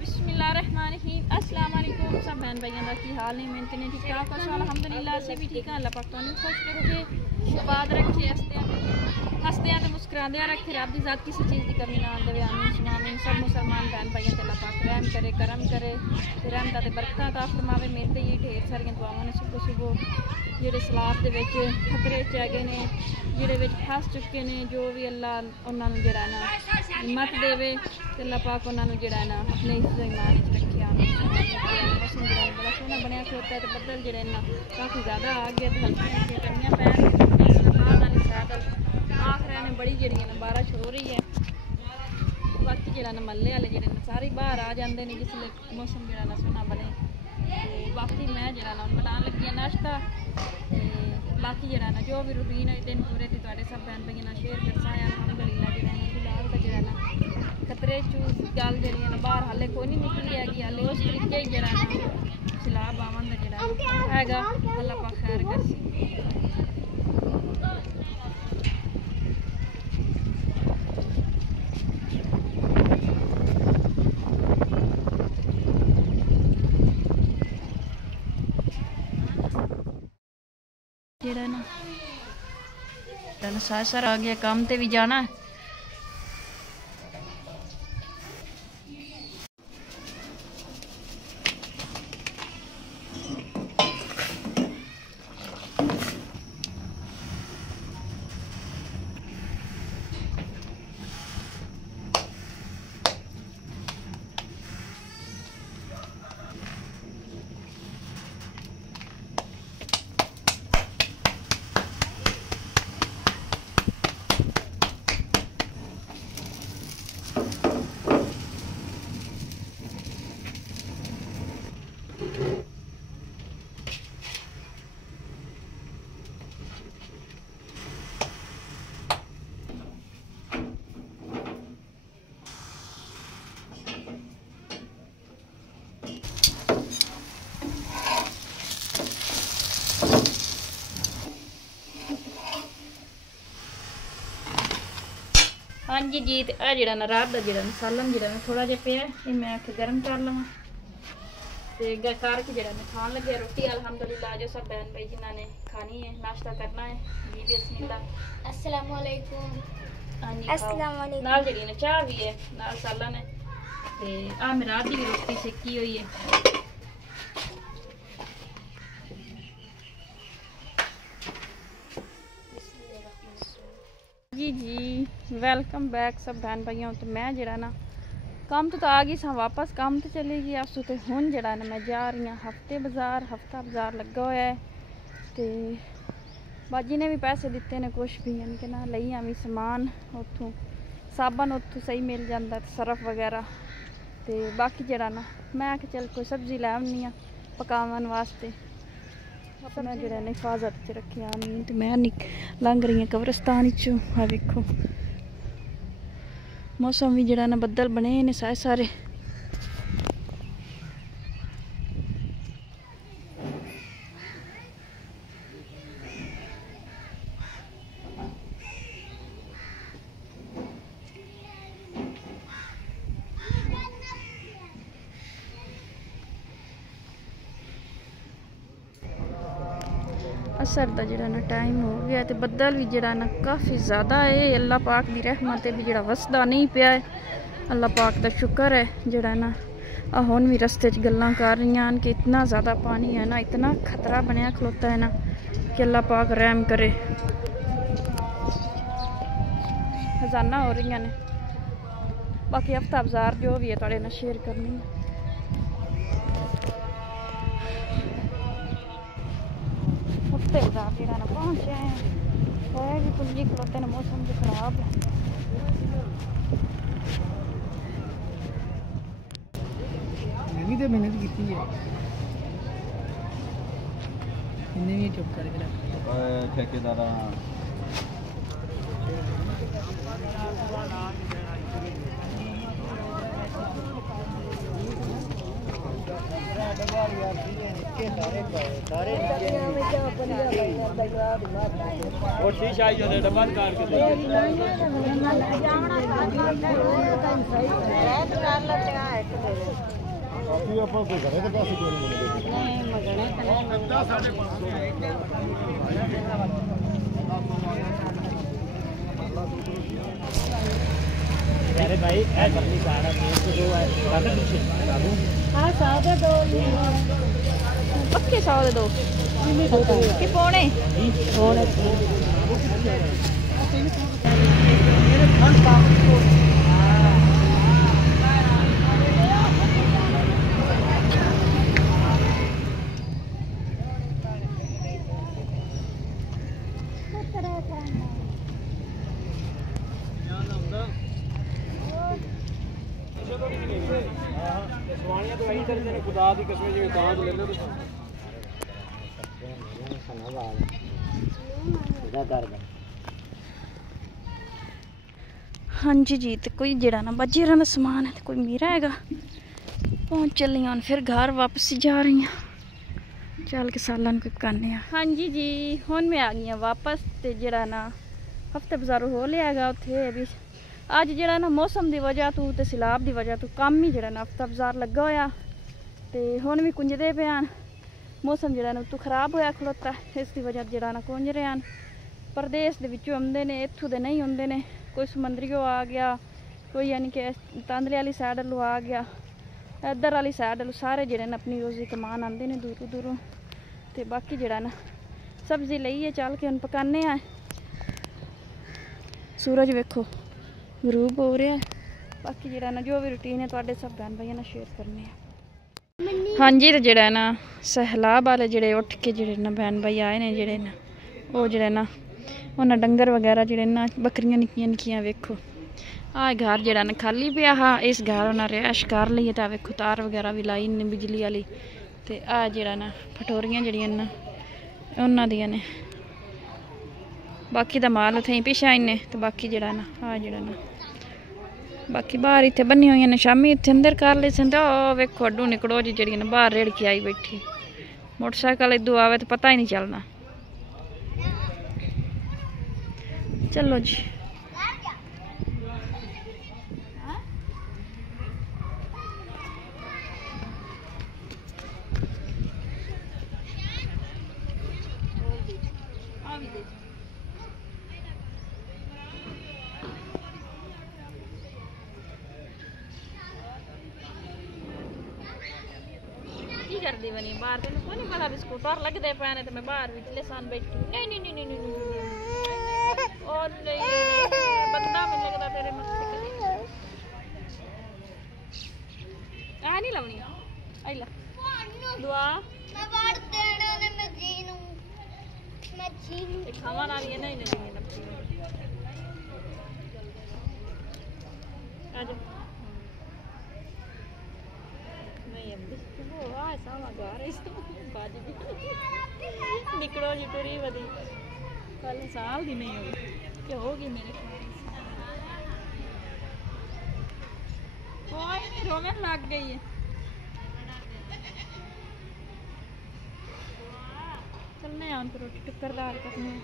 बिस्मिल्लाहिर्रहमानिर्रहीम अस्सलाम वालेकुम सब बहन भाइयों का की हाल है। मेहनत ने ठीक ठाक हो अल्हम्दुलिल्लाह से भी ठीक है। अल्लाह पाक तुहानू खुश रखे आबाद रखे हसदे ते मुस्कुरांदे रखे। रब दी ज़ात किसी चीज़ की कमी ना आने देवे। आमीन आमीन। सब मुसलमान बहन भाइयों ते अल्लाह पाक रहम करे करम करे रहमत ते बरकत अता फरमावे। मेरे ते ये ढेर सारियां दुआवां ने सुबह सुबह जेडे सलाब दे विच खतरे च हैगे ने जेडे विच फस चुके ने जो भी अल्लाह उन्हां नू जेड़ा ना हिम्मत देवे ते अल्लाह पाक उन्हां नू जेड़ा ना अपने हिफ्ज़ ईमान च रखे। मौसम जेड़ा बड़ा सोहना बनया खलोता है ते बदल जेड़े ना काफ़ी ज़्यादा आ गया ते हल्की हल्की कनियां पैन आखिर ने बड़ी जेड़ी ना बारिश हो रही है। बाकी जेड़ा ना मल्ले वाले जेड़े ना सारे बाहर आ जाते हैं जिसले मौसम जेड़ा ना सोहना बने। तो बाकी मैं जेड़ा ना बनाने लगी है नाश्ता। बाकी जेड़ा ना जो भी रूटीन है दिन पूरे दी तुहाडे सब बहन भाइयों नाल शेयर करसा है। अल्हम्दुलिल्लाह जेड़ा ना फिलहाल तो जेड़ा ना खतरे चू गल जेड़ी ना बाहर हाले कोई नहीं निकली हैगी। हाले उस तरीके ही जेड़ा ना सैलाब आवन दा जेड़ा हैगा। अल्लाह पाक खैर करसी। जेड़ा ना सार आ गया काम ते भी जाना है। हाँ जी जी तो आ जरा ना रात का जरा सालन जरा थोड़ा जहा पे ये मैं आके गर्म कर लवा तो करके जरा मैं खान लगे रोटी। अल्हम्दुलिल्लाह जो सब बहन भाई जिन्होंने खानी है नाश्ता करना है जी बिस्मिल्लाह। अस्सलाम वालेकुम। हाँ जी अस्सलाम वालेकुम। नाल जड़ी ना चाह भी है नाल सालन है ते आ मैं रात की भी रोटी सेकी हुई है। जी जी वेलकम बैक सब बहन भाइयों। तो मैं जरा ना काम तो आ गई सा वापस काम तो चली गई अस तो हुन जरा ना मैं जा रही हूँ हफ्ता बाज़ार लगा हुआ है। तो बाजी ने भी पैसे दिते ने कुछ भी यानी कि ना लई आवी समान उतों साबन उतों सही मिल जाता सरफ वगैरह। तो बाकी जरा ना मैं आके चल कोई सब्जी लै आनी हाँ पकावन वास्ते अपना जरा ना हिफाजत च रखे आनी। तो मैं लंघ रही हूँ कब्रस्तान चो। आ वेखो मौसम भी जरा ना बदल बने ने सारे असर का जरा ना टाइम हो गया तो बदल भी जरा ना काफ़ी ज़्यादा है। अल्लाह पाक की रहमत भी जरा वसदा नहीं पिया है। अल्लाह पाक का शुक्र है जरा ना हुन भी रस्ते च गल्लां कर रही हैं कि इतना ज़्यादा पानी है ना इतना खतरा बनया खलोता है ना कि अल्लाह पाक रहम करे। खजाना हो रही ने बाकी हफ्ता बाज़ार जो भी है थोड़े ना शेयर करनी है। हफ्ते बाजार जरा ना पहुँचे है भी कुंजी खलोते ने मौसम भी खराब है। मेहनत की है इन्हें भी चुप करके रख ठेकेदार और शीशा आई है डब्बा काट के ਕਾਫੀ ਆਪਾਂ ਕੋਈ ਘਰੇ ਤੇ ਪੈਸੇ ਕਿਉਂ ਨਹੀਂ ਮੰਗਦੇ ਨਹੀਂ ਮਗਣੇ ਤਾਂ अरे भाई ऐ करनी सारा मेरे को दो है दादा पीछे दादू हाँ 100 दे दो पक्के 100 दे दो कि पौने पौने ਸਵਾਣੀਆਂ ਤਾਂ ਵਹੀ ਕਰਦੇ ਨੇ ਖੁਦਾ ਦੀ ਕਸਮ ਜਿਵੇਂ ਤਾਂ ਲੈ ਲਓ ਤੁਸੀਂ ਸਨਾਵਾਲ ਇਹਦਾ ਕਰਦਾ ਹਾਂਜੀ ਜੀ ਤੇ ਕੋਈ ਜਿਹੜਾ ਨਾ ਬੱਜੇਰਾਂ ਦਾ ਸਮਾਨ ਹੈ ਤੇ ਕੋਈ ਮੇਰਾ ਹੈਗਾ ਪਹੁੰਚ ਚੱਲੀਆਂ ਹੁਣ ਫਿਰ ਘਰ ਵਾਪਸ ਜਾ ਰਹੀ ਹਾਂ ਚੱਲ ਕੇ ਸਾਲਾਂ ਨੂੰ ਕਰਨੇ ਆ ਹਾਂਜੀ ਜੀ ਹੁਣ ਮੈਂ ਆ ਗਈ ਹਾਂ ਵਾਪਸ ਤੇ ਜਿਹੜਾ ਨਾ ਹਫਤੇ ਬਾਜ਼ਾਰੋਂ ਹੋ ਲਿਆ ਹੈਗਾ ਉੱਥੇ ਵੀ ਅੱਜ ਜਿਹੜਾ ਨਾ ਮੌਸਮ ਦੀ ਵਜ੍ਹਾ ਤੋਂ ਤੇ ਸੈਲਾਬ ਦੀ ਵਜ੍ਹਾ ਤੋਂ ਕੰਮ ਹੀ ਜਿਹੜਾ ਨਾ ਹਫਤਾ ਬਾਜ਼ਾਰ ਲੱਗਾ ਹੋਇਆ ਤੇ ਹੁਣ ਵੀ ਕੁੰਜਦੇ ਪਏ ਹਨ ਮੌਸਮ ਜਿਹੜਾ ਨਾ ਉਤੋਂ ਖਰਾਬ ਹੋਇਆ ਖਲੋਤਾ ਇਸ ਦੀ ਵਜ੍ਹਾ ਜਿਹੜਾ ਨਾ ਕੁੰਜ ਰਹੇ ਹਨ ਪ੍ਰਦੇਸ਼ ਦੇ ਵਿੱਚੋਂ ਆਉਂਦੇ ਨੇ ਇੱਥੋਂ ਦੇ ਨਹੀਂ ਆਉਂਦੇ ਨੇ ਕੋਈ ਸਮੁੰਦਰੀਓ ਆ ਗਿਆ ਕੋਈ ਯਾਨੀ ਕਿ ਤਾਂਦਲੇ ਵਾਲੀ ਸਾਈਡ ਵੱਲੋਂ ਆ ਗਿਆ ਇੱਧਰ ਵਾਲੀ ਸਾਈਡ ਵੱਲੋਂ ਸਾਰੇ ਜਿਹੜੇ ਨੇ ਆਪਣੀ ਰੋਜ਼ੀ ਕਮਾਉਣ ਆਉਂਦੇ ਨੇ ਦੂਰੋਂ ਦੂਰੋਂ ਤੇ ਬਾਕੀ ਜਿਹੜਾ ਨਾ ਸਬਜ਼ੀ ਲਈਏ ਚੱਲ ਕੇ ਹੁਣ ਪਕਾਨੇ ਆ ਸੂਰਜ ਵੇਖੋ ਗਰੂਬ ਹੋ ਰਿਹਾ ਬਾਕੀ ਜਿਹੜਾ ਨਾ ਜੋ ਵੀ ਰੂਟੀਨ ਹੈ ਤੁਹਾਡੇ ਸਭ ਭੈਣ ਭਾਈਆਂ ਨਾਲ ਸ਼ੇਅਰ ਕਰਨੇ ਆ ਹਾਂਜੀ ਤੇ ਜਿਹੜਾ ਨਾ ਸਹਿਲਾਬ ਵਾਲੇ ਜਿਹੜੇ ਉੱਠ ਕੇ ਜਿਹੜੇ ਨਾ ਭੈਣ ਭਾਈ ਆਏ ਨੇ ਜਿਹੜੇ ਨਾ ਉਹ ਜਿਹੜੇ ਨਾ ਉਹਨਾਂ ਡੰਗਰ ਵਗੈਰਾ ਜਿਹੜੇ ਨਾ ਬੱਕਰੀਆਂ ਨਿੱਕੀਆਂ ਨਿੱਕੀਆਂ ਵੇਖੋ ਆਹ ਘਰ ਜਿਹੜਾ ਨਾ ਖਾਲੀ ਪਿਆ ਹਾਂ ਇਸ ਘਰ ਉਹਨਾਂ ਰਿਹਾਇਸ਼ ਕਰ ਲਈ ਤਾਂ ਵੇਖੋ ਤਾਰ ਵਗੈਰਾ ਵੀ ਲਾਈ ਨੇ ਬਿਜਲੀ ਵਾਲੀ ਤੇ ਆਹ ਜਿਹੜਾ ਨਾ ਫਟੋਰੀਆਂ ਜਿਹੜੀਆਂ ਨਾ ਉਹਨਾਂ ਦੀਆਂ ਨੇ ਬਾਕੀ ਦਾ ਮਾਲ ਉੱਥੇ ਹੀ ਪਿਛਾ ਨੇ ਤੇ ਬਾਕੀ ਜਿਹੜਾ ਨਾ ਆਹ ਜਿਹੜਾ ਨਾ ਬਾਕੀ ਬਾਹਰ ਇੱਥੇ ਬੰਨੀ ਹੋਈਆਂ ਨੇ ਸ਼ਾਮੀ ਇੱਥੇ ਅੰਦਰ ਕਰ ਲਈ ਸੀ ਤੇ ਉਹ ਵੇਖੋ ਅੱਡੂ ਨਿਕੜੋ ਜੀ ਜਿਹੜੀਆਂ ਨੇ ਬਾਹਰ ਰੇੜ ਕੇ ਆਈ ਬੈਠੀ ਮੋਟਰਸਾਈਕਲ ਇਦੋਂ ਆਵੇ ਤਾਂ ਪਤਾ ਹੀ ਨਹੀਂ ਚੱਲਣਾ ਚਲੋ ਜੀ करती बनी बाहर तेन को नहीं पता भी स्कूटर लगते पे ने तो मैं बाहर विचले सान बैठी नहीं नहीं नहीं नहीं नहीं और नहीं बंदा मैंने लगता तेरे मस्ती करी आ नहीं लावनी आई ला दुआ मैं बाहर देना ने मैं जीनू खावा ना रही है नहीं नहीं आ जा निकलो जी टुरी वधी कल साल दी नहीं होगी कि होगी मेरे कोई नहीं रोने लग गई है चलने रोटी टुक्कर दाल करने